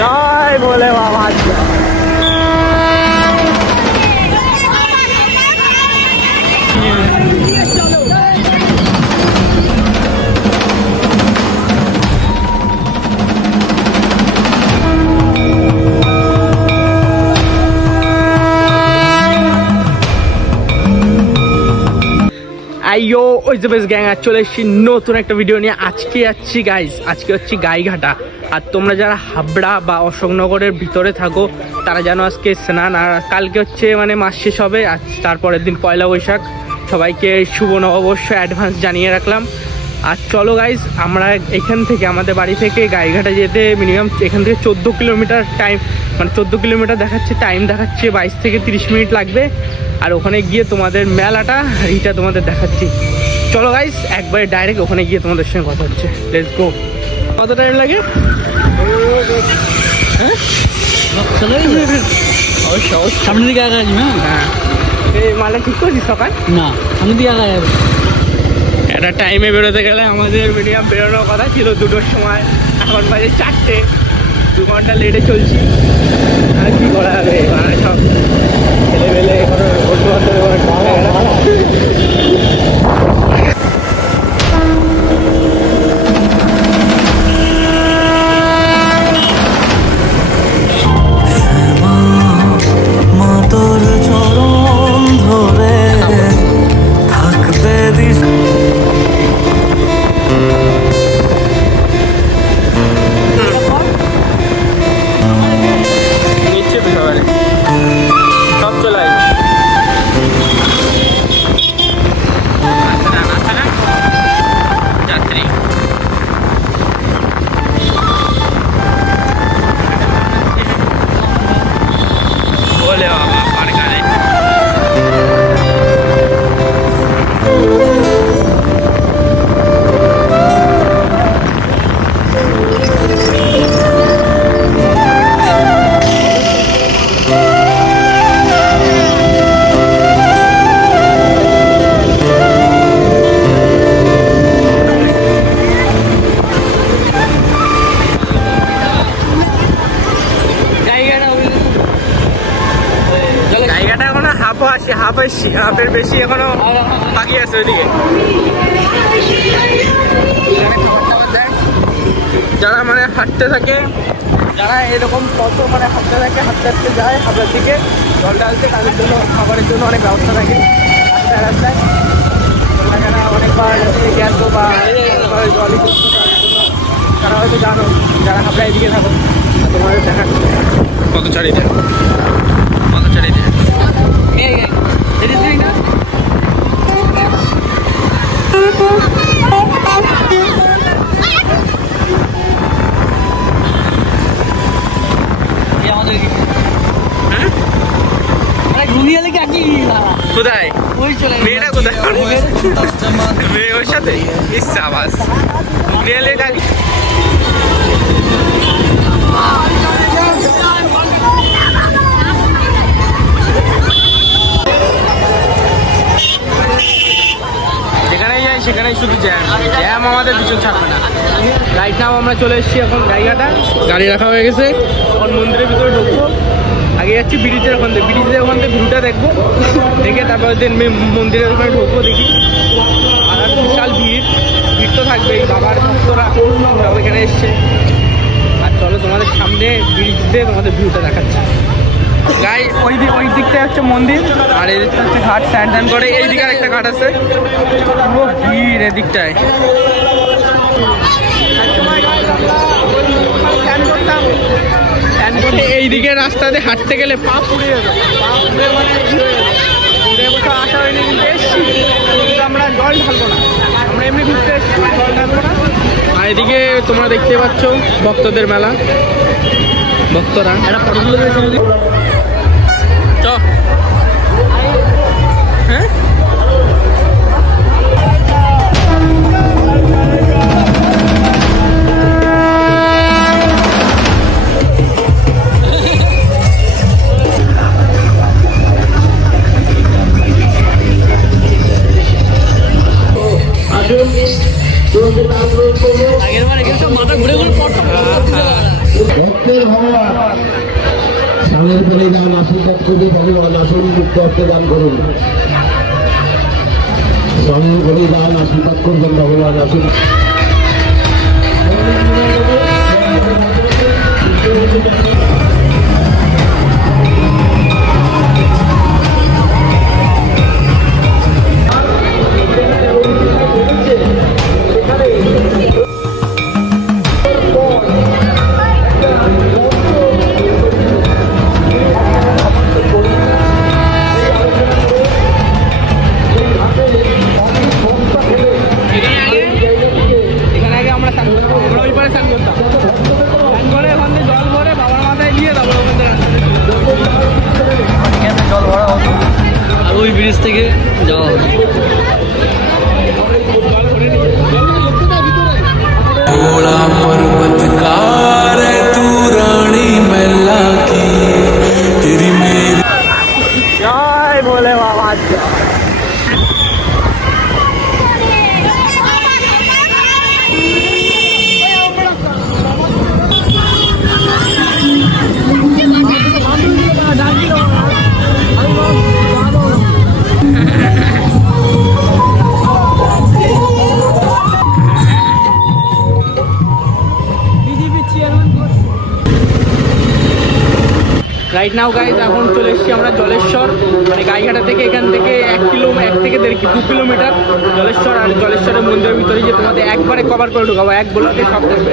জয় বলে বাবা। আইও ওই যে বেশ গ্যাং, আর চলে এসেছি নতুন একটা ভিডিও নিয়ে। আজকে যাচ্ছি গাইজ, আজকে হচ্ছে গাইঘাটা। আর তোমরা যারা হাবড়া বা অশোকনগরের ভিতরে থাকো তারা জানো আজকে স্নান, আর কালকে হচ্ছে মানে মাস শেষ হবে। আজ তারপরের দিন পয়লা বৈশাখ। সবাইকে শুভ নববর্ষ অ্যাডভান্স জানিয়ে রাখলাম। আর চলো গাইজ, আমরা এখান থেকে আমাদের বাড়ি থেকে গাইঘাটা যেতে মিনিমাম এখান থেকে 14 কিলোমিটার টাইম, মানে 14 কিলোমিটার দেখাচ্ছে, টাইম দেখাচ্ছে 22 থেকে 30 মিনিট লাগবে। আর ওখানে গিয়ে তোমাদের মেলাটা এইটা তোমাদের দেখাচ্ছি। চলো গাইস, একবারে ডাইরেক্ট ওখানে গিয়ে তোমাদের সঙ্গে কথা হচ্ছে। Let's go. কত টাইম লাগে? হ্যাঁ সামনের দিকে আগে আসবি। হ্যাঁ এই মালটা ঠিক করছিস সকাল না, সামনের দিকে আগে যাবে। একটা টাইমে বেরোতে গেলে আমাদের মিনিমাম বেরোনোর কথা ছিল 2টোর সময়, এখন বাজে 4টে, 2 ঘন্টা লেটে চলছি। আর কি করা যাবে, মানে সব ছেলেবেলে বন্ধু বান্ধব। হাফের বেশি এখনো বাকি আছে ওইদিকে। যারা মানে হাঁটতে থাকে, যারা এরকম কত মানে হাঁটতে থাকে, হাঁটতে হাঁটতে যায় হাবড়ার দিকে জল ঢালতে, তাদের জন্য খাবারের জন্য অনেক ব্যবস্থা থাকে রাস্তায় রাস্তায়। যারা অনেকবার গ্যাসও বা জলই তারা হয়তো জানো, যারা হাবড়া এদিকে থাকো তোমাদের দেখাচ্ছে কত চারিদিকে, কত চারিদিকে। কোথায় মেয়েটা, কোথায় মেয়ে ওর সাথে ইচ্ছা আবাস নিয়ে ডাকি। যেখানেই যাই সেখানেই শুধু জ্যাম, আমাদের পিছন ছাড়বে না। রাইট নাও আমরা চলে এসেছি এখন গাইঘাটা, গাড়ি রাখা হয়ে গেছে। এখন মন্দিরের ভিতরে ঢুকবো। আগে যাচ্ছি ব্রিজের ওখান থেকে, ব্রিজের ওখান থেকে ভিউটা দেখবো, দেখে তারপরে দিন মন্দিরের ওখানে ঢুকবো। দেখি আর বিশাল ভিড় তো থাকবেই, বাবার ভক্তরা সব এখানে এসছে। আর চলো তোমাদের সামনে ব্রিজ দিয়ে তোমাদের ভিউটা দেখাচ্ছে। গাই ওই দিকটা হচ্ছে মন্দির, আর এদিকটা হচ্ছে ঘাট, স্নান টান করে। এই দিকে আর একটা ঘাট আছে, পুরো ভিড় এদিকটায়। এইদিকে রাস্তাতে হাঁটতে গেলে পা পুড়ে যাবে, পা পুড়ে মানে ঘুরে কোথাও আসা হয়নি, কিন্তু এসছি, কিন্তু আমরা জল ঢালবো না, আমরা এমনি ঘুরতে এসছি, জল ঢালবো না। আর এদিকে তোমরা দেখতে পাচ্ছ ভক্তদের মেলা, ভক্তরা একটা ফটো তুলে দিয়েছে চ। হ্যাঁ আগের বার এখানে মাথা ঘুরে ঘুরে মুক্তের ভগবান স্বামীর পরে দান আশীর্বাদ করে ভগবান আসন মুক্ত হতে দান করুন। স্বামীর পরে দান আশীর্বাদ করবেন ভগবান আসুন। এখানে আগে আমরা ওই পারে স্নান করতাম, স্নান করে ওখান থেকে জল ভরে বাবার মাথায় দিয়ে তারপরে ওখান থেকে জল ভরা হতো আর ওই ব্রিজ থেকে যাওয়া হতো। थोड़ा पर्वतकार है तू रानी मैला की तेरी मेरी জয় বলে বাবা। রাইট নাও গাইজ এখন চলে এসেছি আমরা জলেশ্বর, মানে গাইঘাটা থেকে এখান থেকে 1 থেকে 2 কিলোমিটার জলেশ্বর। আর জলেশ্বরের মন্দিরের ভিতরে যে তোমাদের একবারে কভার করে ঢুকাবো, এক ব্লকে সব থাকবে।